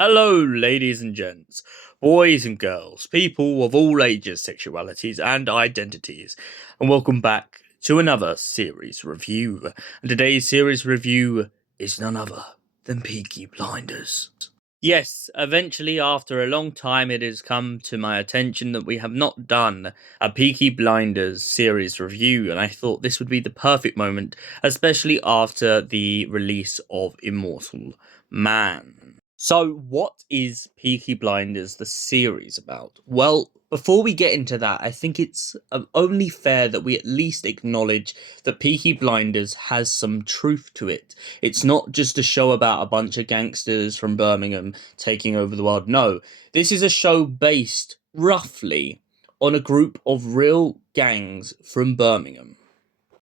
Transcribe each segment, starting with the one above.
Hello, ladies and gents, boys and girls, people of all ages, sexualities, and identities, and welcome back to another series review. And today's series review is none other than Peaky Blinders. Yes, eventually, after a long time, it has come to my attention that we have not done a Peaky Blinders series review, and I thought this would be the perfect moment, especially after the release of Immortal Man. So, what is Peaky Blinders, the series, about? Well, before we get into that, I think it's only fair that we at least acknowledge that Peaky Blinders has some truth to it. It's not just a show about a bunch of gangsters from Birmingham taking over the world. No, this is a show based, roughly, on a group of real gangs from Birmingham.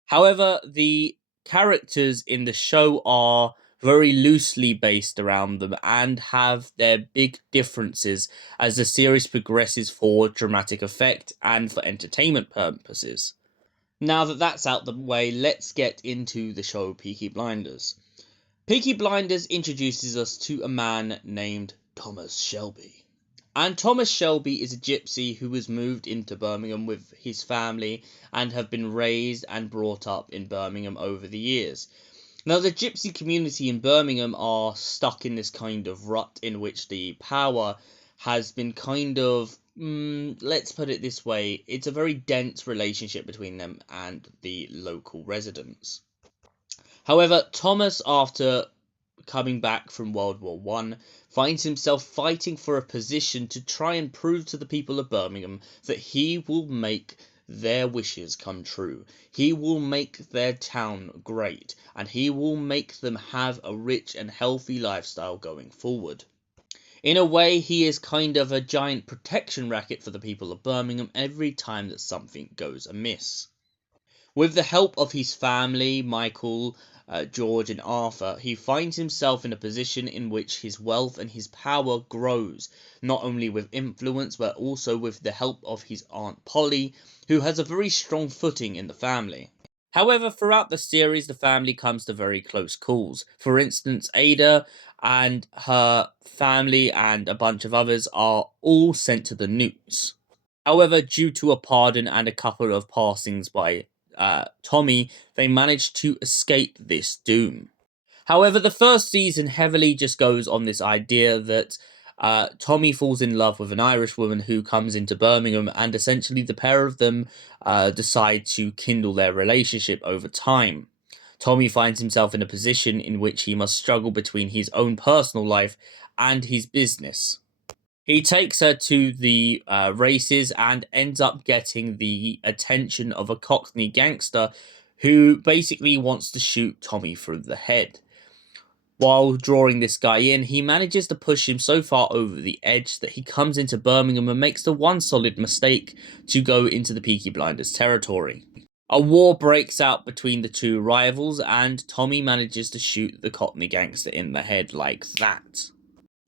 However, the characters in the show are very loosely based around them and have their big differences as the series progresses for dramatic effect and for entertainment purposes. Now that that's out the way, let's get into the show Peaky Blinders. Peaky Blinders introduces us to a man named Thomas Shelby. And Thomas Shelby is a gypsy who was moved into Birmingham with his family and have been raised and brought up in Birmingham over the years. Now, the gypsy community in Birmingham are stuck in this kind of rut in which the power has been kind of, let's put it this way, it's a very dense relationship between them and the local residents. However, Thomas, after coming back from World War One, finds himself fighting for a position to try and prove to the people of Birmingham that he will make their wishes come true. He will make their town great, and he will make them have a rich and healthy lifestyle going forward. In a way, he is kind of a giant protection racket for the people of Birmingham every time that something goes amiss. With the help of his family, Michael, George and Arthur, he finds himself in a position in which his wealth and his power grows, not only with influence but also with the help of his Aunt Polly, who has a very strong footing in the family. However, throughout the series, the family comes to very close calls. For instance, Ada and her family and a bunch of others are all sent to the news. However, due to a pardon and a couple of passings by Tommy, they managed to escape this doom. However, the first season heavily just goes on this idea that Tommy falls in love with an Irish woman who comes into Birmingham, and essentially the pair of them decide to kindle their relationship over time. Tommy finds himself in a position in which he must struggle between his own personal life and his business. He takes her to the races and ends up getting the attention of a Cockney gangster who basically wants to shoot Tommy through the head. While drawing this guy in, he manages to push him so far over the edge that he comes into Birmingham and makes the one solid mistake to go into the Peaky Blinders territory. A war breaks out between the two rivals, and Tommy manages to shoot the Cockney gangster in the head like that.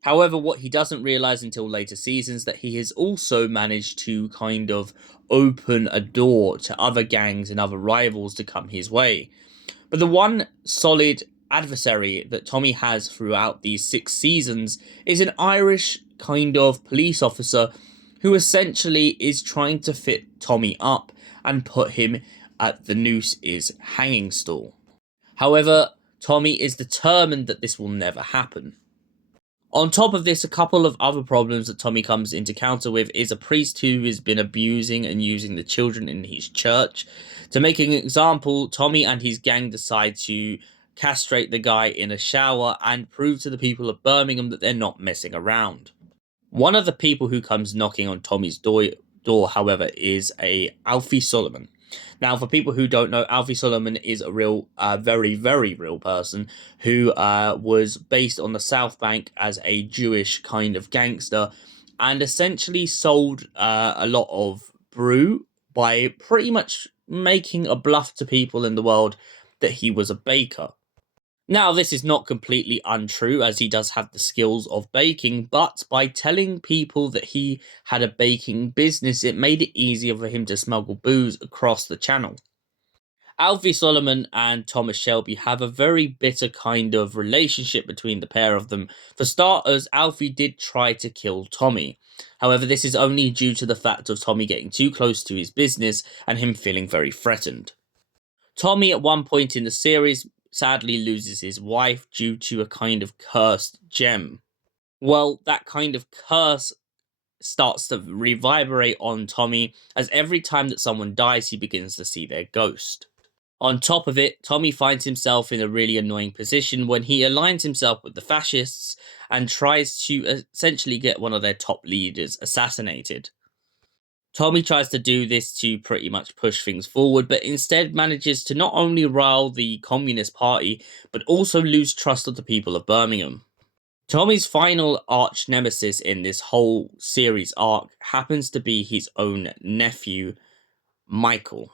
However, what he doesn't realise until later seasons that he has also managed to kind of open a door to other gangs and other rivals to come his way. But the one solid adversary that Tommy has throughout these 6 seasons is an Irish kind of police officer who essentially is trying to fit Tommy up and put him at the noose hanging stool. However, Tommy is determined that this will never happen. On top of this, a couple of other problems that Tommy comes into encounter with is a priest who has been abusing and using the children in his church. To make an example, Tommy and his gang decide to castrate the guy in a shower and prove to the people of Birmingham that they're not messing around. One of the people who comes knocking on Tommy's door, however, is a Alfie Solomon. Now, for people who don't know, Alfie Solomon is a real, very, very real person who was based on the South Bank as a Jewish kind of gangster and essentially sold a lot of brew by pretty much making a bluff to people in the world that he was a baker. Now, this is not completely untrue, as he does have the skills of baking, but by telling people that he had a baking business, it made it easier for him to smuggle booze across the channel. Alfie Solomon and Thomas Shelby have a very bitter kind of relationship between the pair of them. For starters, Alfie did try to kill Tommy. However, this is only due to the fact of Tommy getting too close to his business and him feeling very threatened. Tommy, at one point in the series, sadly loses his wife due to a kind of cursed gem. Well, that kind of curse starts to reverberate on Tommy, as every time that someone dies, he begins to see their ghost. On top of it, Tommy finds himself in a really annoying position when he aligns himself with the fascists and tries to essentially get one of their top leaders assassinated. Tommy tries to do this to pretty much push things forward, but instead manages to not only rile the Communist Party, but also lose trust of the people of Birmingham. Tommy's final arch nemesis in this whole series arc happens to be his own nephew, Michael.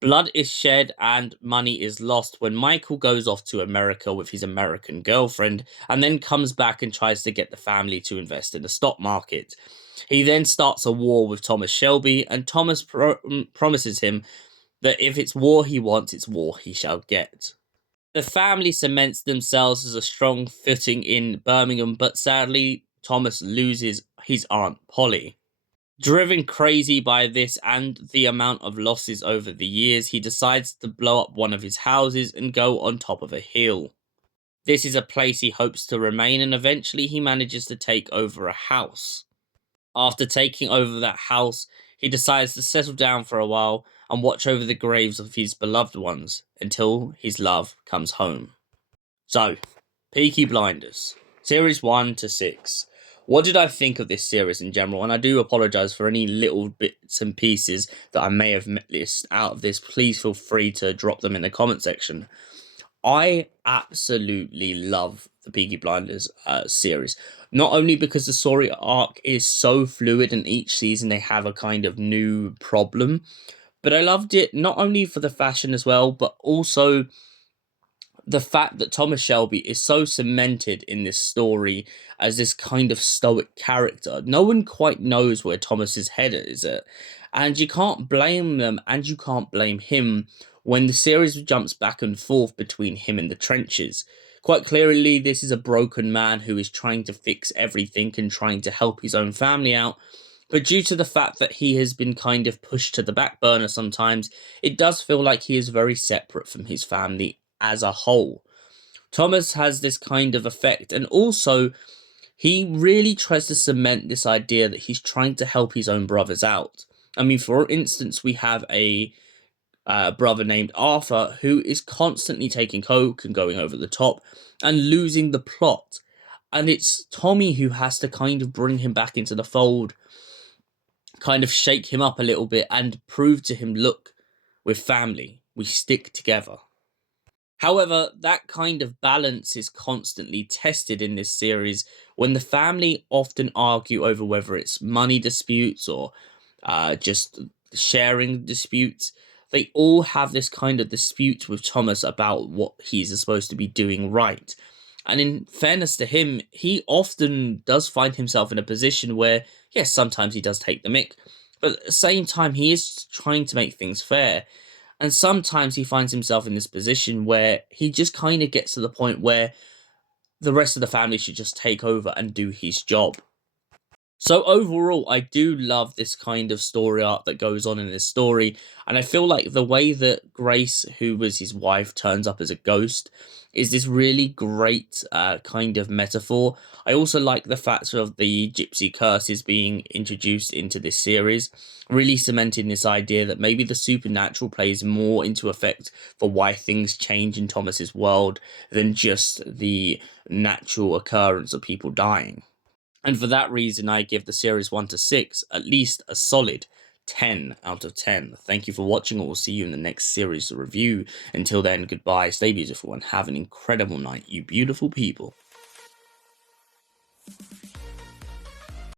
Blood is shed and money is lost when Michael goes off to America with his American girlfriend and then comes back and tries to get the family to invest in the stock market. He then starts a war with Thomas Shelby, and Thomas promises him that if it's war he wants, it's war he shall get. The family cements themselves as a strong footing in Birmingham, but sadly, Thomas loses his Aunt Polly. Driven crazy by this and the amount of losses over the years, he decides to blow up one of his houses and go on top of a hill. This is a place he hopes to remain, and eventually he manages to take over a house. After taking over that house, he decides to settle down for a while and watch over the graves of his beloved ones until his love comes home. So, Peaky Blinders, Series 1 to 6. What did I think of this series in general? And I do apologise for any little bits and pieces that I may have missed out of this. Please feel free to drop them in the comment section. I absolutely love the Peaky Blinders series. Not only because the story arc is so fluid and each season they have a kind of new problem, but I loved it not only for the fashion as well, but also the fact that Thomas Shelby is so cemented in this story as this kind of stoic character. No one quite knows where Thomas's head is at, and you can't blame them and you can't blame him when the series jumps back and forth between him and the trenches. Quite clearly, this is a broken man who is trying to fix everything and trying to help his own family out. But due to the fact that he has been kind of pushed to the back burner sometimes, it does feel like he is very separate from his family as a whole. Thomas has this kind of effect, and also he really tries to cement this idea that he's trying to help his own brothers out. I mean, for instance, we have a brother named Arthur who is constantly taking coke and going over the top and losing the plot. And it's Tommy who has to kind of bring him back into the fold, kind of shake him up a little bit and prove to him, look, we're family, we stick together. However, that kind of balance is constantly tested in this series when the family often argue over whether it's money disputes or just sharing disputes. They all have this kind of dispute with Thomas about what he's supposed to be doing right. And in fairness to him, he often does find himself in a position where, yes, sometimes he does take the mick, but at the same time, he is trying to make things fair. And sometimes he finds himself in this position where he just kind of gets to the point where the rest of the family should just take over and do his job. So overall, I do love this kind of story arc that goes on in this story, and I feel like the way that Grace, who was his wife, turns up as a ghost is this really great kind of metaphor. I also like the fact of the gypsy curses being introduced into this series, really cementing this idea that maybe the supernatural plays more into effect for why things change in Thomas's world than just the natural occurrence of people dying. And for that reason, I give the series 1 to 6 at least a solid 10 out of 10. Thank you for watching. I will see you in the next series review. Until then, goodbye, stay beautiful, and have an incredible night, you beautiful people.